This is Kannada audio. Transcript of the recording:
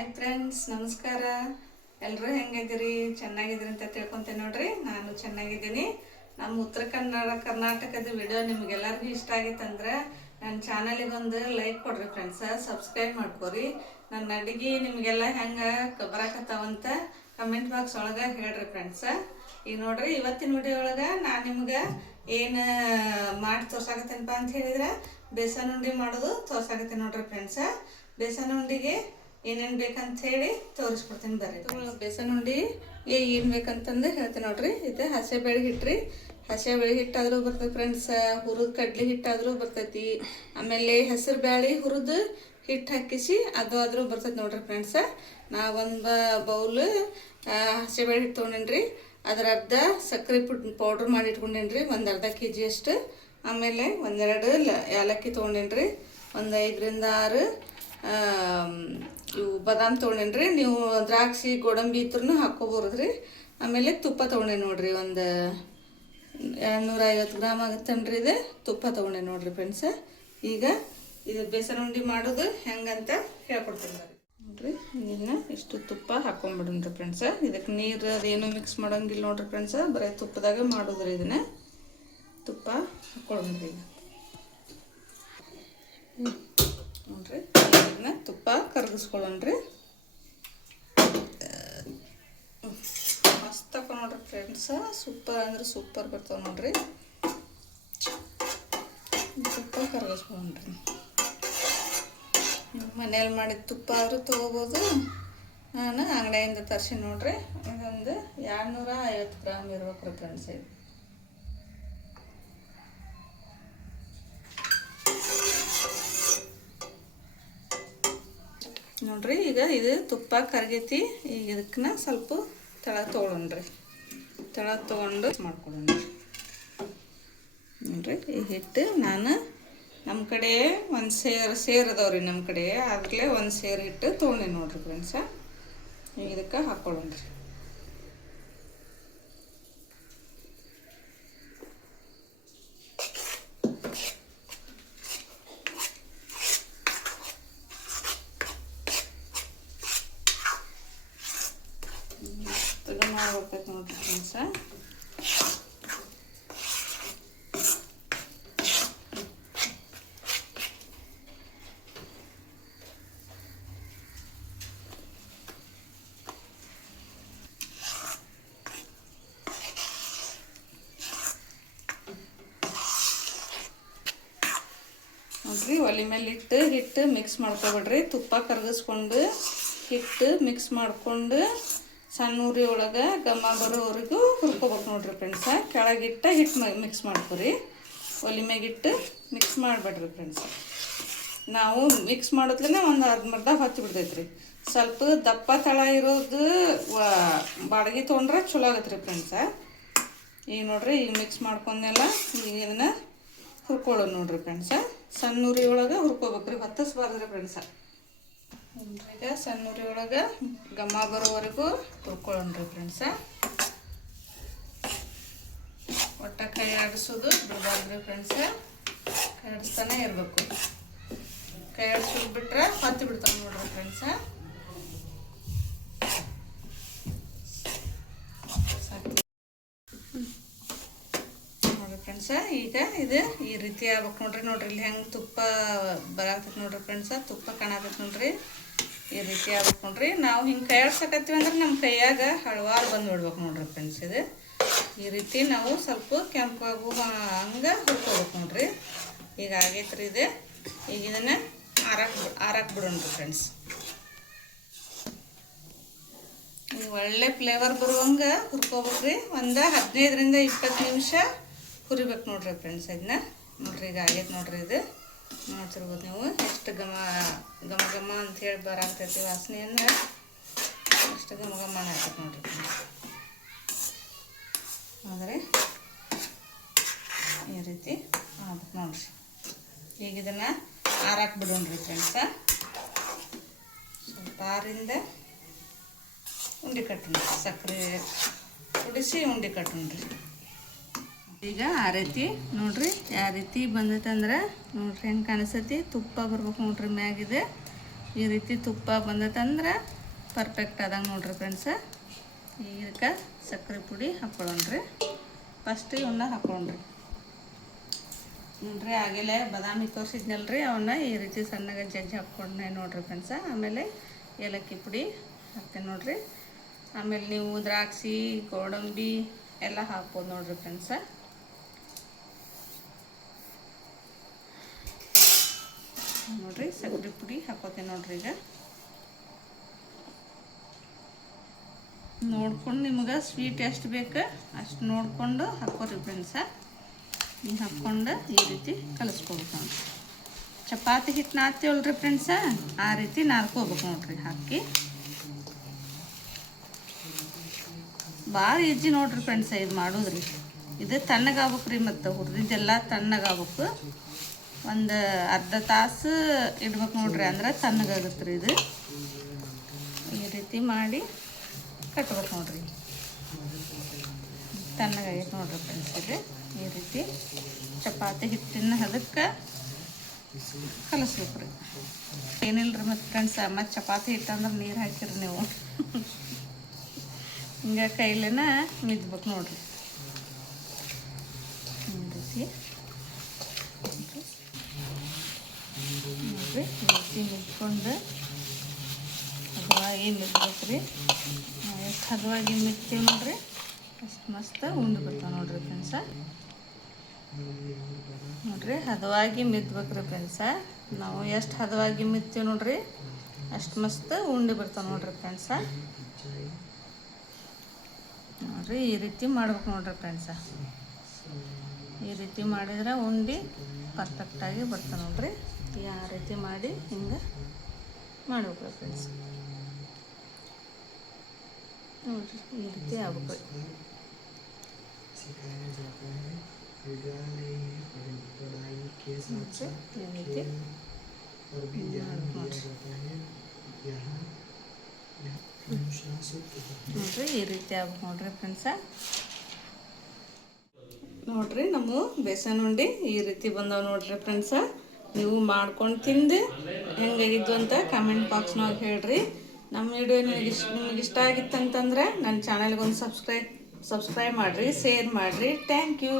ಹಾಯ್ ಫ್ರೆಂಡ್ಸ್, ನಮಸ್ಕಾರ. ಎಲ್ಲರೂ ಹೆಂಗಿದ್ದೀರಿ? ಚೆನ್ನಾಗಿದ್ದೀರಿ ಅಂತ ತಿಳ್ಕೊತೇನೆ ನೋಡ್ರಿ. ನಾನು ಚೆನ್ನಾಗಿದ್ದೀನಿ. ನಮ್ಮ ಉತ್ತರ ಕನ್ನಡ ಕರ್ನಾಟಕದ ವಿಡಿಯೋ ನಿಮಗೆಲ್ಲರಿಗೂ ಇಷ್ಟ ಆಗಿತ್ತಂದ್ರೆ ನನ್ನ ಚಾನಲಿಗೆ ಒಂದು ಲೈಕ್ ಕೊಡ್ರಿ ಫ್ರೆಂಡ್ಸ, ಸಬ್ಸ್ಕ್ರೈಬ್ ಮಾಡ್ಕೊರಿ. ನನ್ನ ಅಡುಗೆ ನಿಮಗೆಲ್ಲ ಹೆಂಗೆ ಬರಾಕತ್ತಾವಂತ ಕಮೆಂಟ್ ಬಾಕ್ಸ್ ಒಳಗೆ ಹೇಳ್ರಿ ಫ್ರೆಂಡ್ಸ. ಈಗ ನೋಡ್ರಿ, ಇವತ್ತಿನ ವಿಡಿಯೋ ಒಳಗೆ ನಾನು ನಿಮ್ಗೆ ಏನು ಮಾಡಿ ತೋರ್ಸಾಕತ್ತೇನಪ್ಪ ಅಂತ ಹೇಳಿದ್ರೆ ಬೇಸನ್ ಉಂಡೆ ಮಾಡೋದು ತೋರ್ಸಾಕತ್ತೇನೆ ನೋಡ್ರಿ ಫ್ರೆಂಡ್ಸ. ಬೇಸನ್ ಉಂಡಿಗೆ ಏನೇನು ಬೇಕಂತ ಹೇಳಿ ತೋರಿಸ್ಕೊಡ್ತೀನಿ ಬರ್ರಿ. ಬೇಸನ್ ಉಂಡೆ ಏನು ಬೇಕಂತಂದು ಹೇಳ್ತೀನಿ ನೋಡ್ರಿ. ಇದು ಹಸೆಬೇಳೆ ಹಿಟ್ಟು, ಹಸೆಬೇಳೆ ಹಿಟ್ಟಾದರೂ ಬರ್ತದೆ ಫ್ರೆಂಡ್ಸ, ಹುರಿದ ಕಡ್ಲಿ ಹಿಟ್ಟಾದರೂ ಬರ್ತೈತಿ, ಆಮೇಲೆ ಹೆಸರು ಬ್ಯಾಳೆ ಹುರಿದು ಹಿಟ್ಟು ಹಾಕಿಸಿ ಅದು ಆದರೂ ಬರ್ತೈತಿ ನೋಡ್ರಿ ಫ್ರೆಂಡ್ಸ. ನಾ ಒಂದು ಬೌಲ್ ಹಸೆಬೇಳೆ ಹಿಟ್ಟು ತೊಗೊಂಡೇನ್ರಿ, ಅದರ ಅರ್ಧ ಸಕ್ಕರೆ ಪೌಡ್ರ್ ಮಾಡಿ ಇಟ್ಕೊಂಡೇನ್ರಿ, ಒಂದು ಅರ್ಧ kg ಅಷ್ಟು. ಆಮೇಲೆ ಒಂದೆರಡು ಏಲಕ್ಕಿ ತೊಗೊಂಡೇನ್ರಿ, ಒಂದು 5ರಿಂದ 6 ಇವು ಬಾದಾಮ್ ತೊಗೊಂಡೇನ್ರಿ. ನೀವು ದ್ರಾಕ್ಷಿ ಗೋಡಂಬಿ ಇದ್ರೂ ಹಾಕ್ಕೋಬೋದ್ರಿ. ಆಮೇಲೆ ತುಪ್ಪ ತೊಗೊಂಡೇನಿ ನೋಡ್ರಿ, ಒಂದು 250 ಗ್ರಾಮ್ ಆಗುತ್ತನ್ರಿ. ಇದು ತುಪ್ಪ ತೊಗೊಂಡೇನಿ ನೋಡ್ರಿ ಫ್ರೆಂಡ್ಸ. ಈಗ ಇದು ಬೇಸನ್ ಉಂಡೆ ಮಾಡೋದು ಹೆಂಗಂತ ಹೇಳ್ಕೊಡ್ತೀನಿ ಬರ್ರಿ. ನೋಡ್ರಿ, ಇದನ್ನ ಇಷ್ಟು ತುಪ್ಪ ಹಾಕೊಂಡ್ಬಿಡ್ರಿ ಫ್ರೆಂಡ್ಸ. ಇದಕ್ಕೆ ನೀರು ಅದೇನು ಮಿಕ್ಸ್ ಮಾಡೋಂಗಿಲ್ಲ ನೋಡ್ರಿ ಫ್ರೆಂಡ್ಸ, ಬರೀ ತುಪ್ಪದಾಗ ಮಾಡೋದ್ರಿ. ಇದನ್ನ ತುಪ್ಪ ಹಾಕ್ಕೊಳ್ರಿ. ನೋಡ್ರಿ, ಇದನ್ನ ತುಪ್ಪ ಕರಗಿಸ್ಕೊಳ್ಳೋಣ್ರಿ. ಮಸ್ತ್ ಹಾಕೋ ನೋಡ್ರಿ ಫ್ರೆಂಡ್ಸ, ಸೂಪರ್ ಅಂದ್ರೆ ಸೂಪರ್ ಬರ್ತಾವ ನೋಡ್ರಿ. ತುಪ್ಪ ಕರಗಿಸ್ಕೊಳ್ಳೋಣ್ರಿ. ನೀವು ಮನೇಲಿ ಮಾಡಿದ ತುಪ್ಪ ಆದರೂ ತೊಗೋಬೋದು. ನಾನು ಅಂಗಡಿಯಿಂದ ತರಿಸಿ ನೋಡ್ರಿ. ಇದೊಂದು 250 ಗ್ರಾಮ್ ಇರ್ಬೇಕ್ರಿ ಫ್ರೆಂಡ್ಸ್. ಇದು ನೋಡ್ರಿ, ಈಗ ಇದು ತುಪ್ಪ ಕರಗೈತಿ. ಈಗ ಇದಕ್ಕನ್ನ ಸ್ವಲ್ಪ ತೆಳಗೆ ತೊಗೊಳೋಣ್ರಿ. ತೆಳಗೆ ತೊಗೊಂಡು ಮಾಡ್ಕೊಳ್ಳೋಣ್ರಿ. ನೋಡ್ರಿ, ಈ ಹಿಟ್ಟು ನಾನು ನಮ್ಮ ಕಡೆ ಒಂದು ಸೇರ್ ಅದಾವ್ರಿ ನಮ್ಮ ಕಡೆ, ಅದರಲ್ಲೇ ಒಂದು ಸೇರು ಹಿಟ್ಟು ತೊಗೊಂಡೆ ನೋಡ್ರಿ ಫ್ರೆಂಡ್ಸ. ಈಗ ಇದಕ್ಕೆ ಹಾಕ್ಕೊಳ್ಳೋಣ್ರಿ. ಮಾಡ್ಬೇಕೈತೆ ನೋಡ್ರಿ ಫ್ರೆಂಡ್ಸ. ನೋಡ್ರಿ, ಒಲೆ ಮೇಲೆ ಇಟ್ಟು ಹಿಟ್ಟು ಮಿಕ್ಸ್ ಮಾಡ್ಕೊಬೇಡ್ರಿ. ತುಪ್ಪ ಕರಗಿಸ್ಕೊಂಡು ಹಿಟ್ಟು ಮಿಕ್ಸ್ ಮಾಡಿಕೊಂಡು ಸಣ್ಣ ಉರಿ ಒಳಗೆ ಘಮ ಬರೋವರೆಗೂ ಹುರ್ಕೋಬೇಕು ನೋಡ್ರಿ ಫ್ರೆಂಡ್ಸ. ಕೆಳಗಿಟ್ಟ ಹಿಟ್ಟು ಮಿಕ್ಸ್ ಮಾಡ್ಕೊರಿ, ಒಲೆ ಮ್ಯಾಗಿಟ್ಟು ಮಿಕ್ಸ್ ಮಾಡಬೇಡ್ರಿ ಫ್ರೆಂಡ್ಸ. ನಾವು ಮಿಕ್ಸ್ ಮಾಡೋದ್ಲೇ ಒಂದು ಅರ್ಧಂಬರ್ಧ ಹೊತ್ತಿ ಬಿಡ್ತೈತ್ರಿ. ಸ್ವಲ್ಪ ದಪ್ಪ ತಳ ಇರೋದು ಬಾಡಿಗೆ ತೊಗೊಂಡ್ರೆ ಚಲೋ ಆಗತ್ತೆ ರೀ ಫ್ರೆಂಡ್ಸ. ಈಗ ನೋಡ್ರಿ, ಈಗ ಮಿಕ್ಸ್ ಮಾಡ್ಕೊಂಡೆಲ್ಲ ಈಗ ಇದನ್ನ ಹುರ್ಕೊಳ್ಳೋದು ನೋಡ್ರಿ ಫ್ರೆಂಡ್ಸ. ಸಣ್ಣ ಉರಿ ಒಳಗೆ ಹುರ್ಕೋಬೇಕ್ರಿ, ಹೊತ್ತಿಸ್ಬಾರ್ದ್ರಿ ಫ್ರೆಂಡ್ಸ. ಈಗ ಸಣ್ಣ ಉರಿ ಒಳಗೆ ಘಮ ಬರೋವರೆಗೂ ಹುರ್ಕೊಳ್ಳೋಣ್ರಿ ಫ್ರೆಂಡ್ಸ. ಒಟ್ಟ ಕೈ ಆಡಿಸೋದು ಬಿಡಬಾರ್ದ್ರಿ ಫ್ರೆಂಡ್ಸ, ಕೈ ಆಡಿಸ್ತಾನೆ ಇರಬೇಕು. ಕೈ ಆಡಿಸೋದು ಬಿಟ್ರೆ ಹೊತ್ತಿ ಬಿಡ್ತಾವೆ ನೋಡ್ರಿ ಫ್ರೆಂಡ್ಸ. ನೋಡ್ರಿ ಫ್ರೆಂಡ್ಸ, ಈಗ ಇದು ಈ ರೀತಿ ಆಗ್ಬೇಕು ನೋಡ್ರಿ. ನೋಡ್ರಿ ಇಲ್ಲಿ ಹೆಂಗೆ ತುಪ್ಪ ಬರಾಕತ್ತೈತಿ ನೋಡ್ರಿ ಫ್ರೆಂಡ್ಸ, ತುಪ್ಪ ಕಾಣಕತ್ತೈತಿ ನೋಡ್ರಿ. ಈ ರೀತಿ ಆಗ್ಬೇಕು ನೋಡ್ರಿ. ನಾವು ಹಿಂಗೆ ಕೈ ಆಡ್ಸಕತ್ತೀವಿ ಅಂದ್ರೆ ನಮ್ಮ ಕೈಯಾಗ ಹಳವಾರು ಬಂದುಬಿಡ್ಬೇಕು ನೋಡ್ರಿ ಫ್ರೆಂಡ್ಸ್. ಇದು ಈ ರೀತಿ ನಾವು ಸ್ವಲ್ಪ ಕೆಂಪಾಗು ಹಂಗೆ ಹುರ್ಕೋಬೇಕು ನೋಡ್ರಿ. ಈಗ ಆಗೈತ್ರಿ ಇದು. ಈಗ ಇದನ್ನು ಆರಾಕ್ ಬಿಡೋಣ್ರಿ ಫ್ರೆಂಡ್ಸ್. ಈಗ ಒಳ್ಳೆ ಫ್ಲೇವರ್ ಬರುವಂಗೆ ಹುರ್ಕೋಬೇಕ್ರಿ. ಒಂದು 15ರಿಂದ 20 ನಿಮಿಷ ಹುರಿಬೇಕು ನೋಡ್ರಿ ಫ್ರೆಂಡ್ಸ್. ಇದನ್ನ ನೋಡ್ರಿ, ಈಗ ಆಗೈತೆ ನೋಡ್ರಿ. ಇದು ನೋಡ್ತಿರ್ಬೋದು ನೀವು ಎಷ್ಟು ಘಮ ಘಮ ಘಮ ಅಂಥೇಳಿ ಬರಾಕತ್ತೈತಿ ವಾಸನೆ ಅಂದ್ರೆ ಎಷ್ಟು ಘಮ ಘಮ ಆಗ್ತೈತೆ ನೋಡ್ರಿ. ಆದರೆ ಈ ರೀತಿ ಆಗ್ಬೇಕು ನೋಡ್ರಿ. ಈಗ ಇದನ್ನು ಆರಾಕ್ ಬಿಡೋಣ್ರಿ ಫ್ರೆಂಡ್ಸ. ಸ್ವಲ್ಪ ಆರಿಂದ ಉಂಡೆ ಕಟ್ಟೋಣ್ರಿ, ಸಕ್ಕರೆ ಕುಡಿಸಿ ಉಂಡೆ ಕಟ್ಟೋಣ್ರಿ. ಈಗ ಆ ರೀತಿ ನೋಡ್ರಿ, ಯಾವ ರೀತಿ ಬಂದೈತೆ ಅಂದ್ರೆ ನೋಡ್ರಿ ಹೆಂಗೆ ಕಾಣಿಸ್ತೈತಿ. ತುಪ್ಪ ಬರ್ಬೇಕು ನೋಡ್ರಿ ಮ್ಯಾಗಿದೆ. ಈ ರೀತಿ ತುಪ್ಪ ಬಂದತಂದ್ರೆ ಪರ್ಫೆಕ್ಟ್ ಆದಂಗೆ ನೋಡ್ರಿ ಫ್ರೆಂಡ್ಸ. ಇದಕ್ಕೆ ಸಕ್ಕರೆ ಪುಡಿ ಹಾಕ್ಕೊಳ್ಳೋಣ್ರಿ. ಫಸ್ಟ್ ಇವನ್ನ ಹಾಕ್ಕೊಂಡ್ರಿ ನೋಡ್ರಿ. ಆಗಲೇ ಬಾದಾಮಿ ತೋರಿಸಿದ್ನಲ್ರಿ, ಅವನ್ನ ಈ ರೀತಿ ಸಣ್ಣಗೆ ಜಜ್ಜಿ ಹಾಕ್ಕೊಂಡೆ ನೋಡ್ರಿ ಫ್ರೆಂಡ್ಸ. ಆಮೇಲೆ ಏಲಕ್ಕಿ ಪುಡಿ ಹಾಕ್ತೇನೆ ನೋಡ್ರಿ. ಆಮೇಲೆ ನೀವು ದ್ರಾಕ್ಷಿ ಗೋಡಂಬಿ ಎಲ್ಲ ಹಾಕ್ಬೋದು ನೋಡ್ರಿ ಫ್ರೆಂಡ್ಸ. ನೋಡ್ರಿ ಸಕ್ಕರೆ ಪುಡಿ ಹಾಕೋತೇನೆ ನೋಡ್ರಿ. ಈಗ ನೋಡ್ಕೊಂಡು ನಿಮ್ಗೆ ಸ್ವೀಟ್ ಎಷ್ಟು ಬೇಕು ಅಷ್ಟು ನೋಡಿಕೊಂಡು ಹಾಕೋರಿ ಫ್ರೆಂಡ್ಸ. ಹಿಂಗೆ ಹಾಕ್ಕೊಂಡು ಈ ರೀತಿ ಕಲಿಸ್ಕೊಬೇಕು ನೋಡ್ರಿ. ಚಪಾತಿ ಹಿಟ್ಟು ನಾದ್ತೀವಲ್ರಿ ಫ್ರೆಂಡ್ಸ, ಆ ರೀತಿ ನಾದ್ಕೋಬೇಕು ನೋಡ್ರಿ. ಹಾಕಿ ಭಾಳ ಈಜಿ ನೋಡ್ರಿ ಫ್ರೆಂಡ್ಸ ಇದು ಮಾಡೋದ್ರಿ. ಇದು ತಣ್ಣಗಾಗ್ಬೇಕು ರೀ, ಮತ್ತು ಹುರಿದಿದ್ದೆಲ್ಲ ತಣ್ಣಗಾಗ್ಬೇಕು. ಒಂದು ಅರ್ಧ ತಾಸು ಇಡ್ಬೇಕು ನೋಡ್ರಿ, ಅಂದ್ರೆ ತಣ್ಣಗಾಗುತ್ತೆ ರೀ ಇದು. ಈ ರೀತಿ ಮಾಡಿ ಕಟ್ಬೇಕು ನೋಡ್ರಿ. ತಣ್ಣಗಾಗೈತೆ ನೋಡ್ರಿ ಫ್ರೆಂಡ್ಸ್. ಇದು ಈ ರೀತಿ ಚಪಾತಿ ಹಿಟ್ಟಿನ ಅದಕ್ಕೆ ಕಲಿಸ್ಬೇಕು ರೀ. ಏನಿಲ್ಲ ರೀ ಮತ್ತು ಫ್ರೆಂಡ್ಸ, ಮತ್ತು ಚಪಾತಿ ಹಿಟ್ಟು ಅಂದ್ರೆ ನೀರು ಹಾಕಿರಿ ನೀವು. ಹಿಂಗೆ ಕೈಲೇನ ಮಿದ್ಬೇಕು ನೋಡ್ರಿ. ಈ ರೀತಿ ನೋಡ್ರಿ, ಈ ರೀತಿ ಮಿದ್ಕೊಂಡು ಹದವಾಗಿ ಮಿದ್ಬೇಕು ರೀ. ಎಷ್ಟು ಹದವಾಗಿ ಮಿದ್ತೀವಿ ನೋಡ್ರಿ ಅಷ್ಟು ಮಸ್ತ್ ಉಂಡು ಬರ್ತಾವೆ ನೋಡ್ರಿ ಫ್ರೆಂಡ್ಸ. ನೋಡ್ರಿ ಹದವಾಗಿ ಮಿದ್ಬೇಕ್ರಿ ಫ್ರೆಂಡ್ಸ. ನಾವು ಎಷ್ಟು ಹದವಾಗಿ ಮಿದ್ತೀವಿ ನೋಡ್ರಿ ಅಷ್ಟು ಮಸ್ತ್ ಉಂಡು ಬರ್ತಾವೆ ನೋಡ್ರಿ ಫ್ರೆಂಡ್ಸ. ನೋಡ್ರಿ ಈ ರೀತಿ ಮಾಡ್ಬೇಕು ನೋಡ್ರಿ ಫ್ರೆಂಡ್ಸ. ಈ ರೀತಿ ಮಾಡಿದ್ರೆ ಉಂಡು ಪರ್ಫೆಕ್ಟಾಗಿ ಬರ್ತಾವೆ ನೋಡ್ರಿ. ಯಾವ ರೀತಿ ಮಾಡಿ ಹಿಂಗೆ ಮಾಡ್ಬೇಕು ಫ್ರೆಂಡ್ಸ್. ನೋಡ್ರಿ ಈ ರೀತಿ ಆಗ್ಬೇಕು. ನೋಡ್ರಿ ಈ ರೀತಿ ಆಗ್ಬೇಕು ನೋಡ್ರಿ ಫ್ರೆಂಡ್ಸ. ನೋಡ್ರಿ ನಮ್ಮ ಬೇಸನ್ ಉಂಡಿ ಈ ರೀತಿ ಬಂದವು ನೋಡ್ರಿ ಫ್ರೆಂಡ್ಸ. ನೀವು ಮಾಡ್ಕೊಂಡು ತಿಂದು ಹೆಂಗಾಗಿದ್ದು ಅಂತ ಕಮೆಂಟ್ ಬಾಕ್ಸ್ನಾಗ ಹೇಳ್ರಿ. ನಮ್ಮ ವಿಡಿಯೋ ನಿಮಗೆ ಇಷ್ಟ ಆಗಿತ್ತಂತಂದ್ರೆ ನನ್ನ ಚಾನಲ್ಗೆ ಒಂದು ಸಬ್ಸ್ಕ್ರೈಬ್ ಮಾಡಿರಿ, ಶೇರ್ ಮಾಡಿರಿ. Thank you.